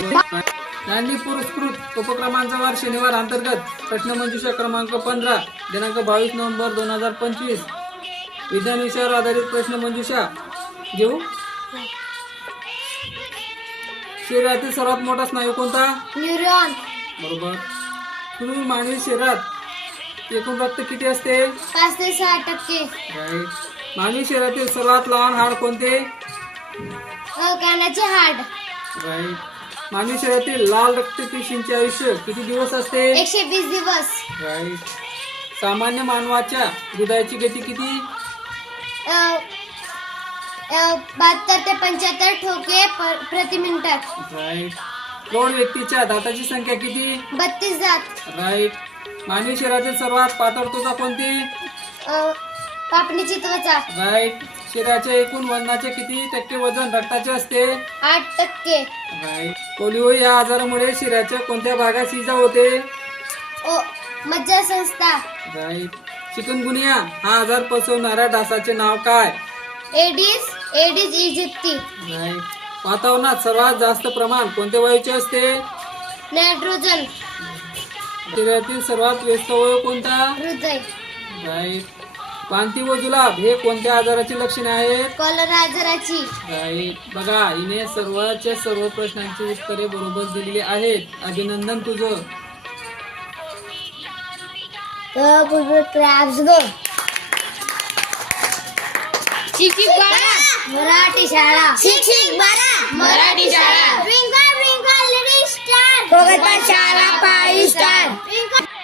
दांडी पुरस्कृत उपक्रमांचा वार शनिवार अंतर्गत प्रश्न मंजुषा क्रमांक पंधरा दिनांक बावीस नोव्हेंबर दोन हजार पंचवीस. विधान विषयावर आधारित प्रश्न मंजुषा. घेऊ शरीरातील सर्वात मोठा स्नायू कोणता? न्यूरॉन. बरोबर. तुम्ही मानवी शरीरात एकूण रक्त किती असते? पाच ते सहा टक्के. राईट मानवी शरीरातील सर्वात लहान हाड कोणते? कानाचे हाड. राईट मानवी शरीरातील लाल रक्तपेशींचे आयुष्य किती दिवस असते? एकशे वीस दिवस. राईट सामान्य मानवाच्या हृदयाची गती किती? बहात्तर ते पंच्याहत्तर ठोके प- प्रति मिनिटात राईट प्रौढ व्यक्तीच्या दाताची संख्या किती? बत्तीस जात राईट मानवी शरीरातील सर्वात पातळ त्वचा कोणती? अ, कापणीची त्वचा राईट शरीराच्या एकूण वजनाचे किती टक्के वजन रक्ताचे असते? आठ टक्के. राईट पोलिओ या आजारामुळे शरीराच्या कोणत्या भागात इजा होते? ओ मज्जा संस्था राईट चिकनगुनिया हा आजार पसरवणाऱ्या डासाचे नाव काय? Aedes Aedes aegypti. राईट वातावरणात सर्वात जास्त प्रमाण कोणत्या वायूचे असते? नायट्रोजन. शरीरातील सर्वात व्यस्त अवयव कोणता? हृदय. राईट क्रांती व जुलाब हे कोणत्या आजाराची लक्षणे आहेत? कॉलरा आजाराची. राईट बघा हिने सर्वच्या सर्व प्रश्नांची उत्तरे बरोबर दिलेली आहेत. अभिनंदन तुझं. क्रॅब्स गो शिक्षिक बारा मराठी शाळा. शिक्षिक बारा मराठी शाळा. ट्विंकल ट्विंकल लिटिल स्टार शाळा पाळी स्टार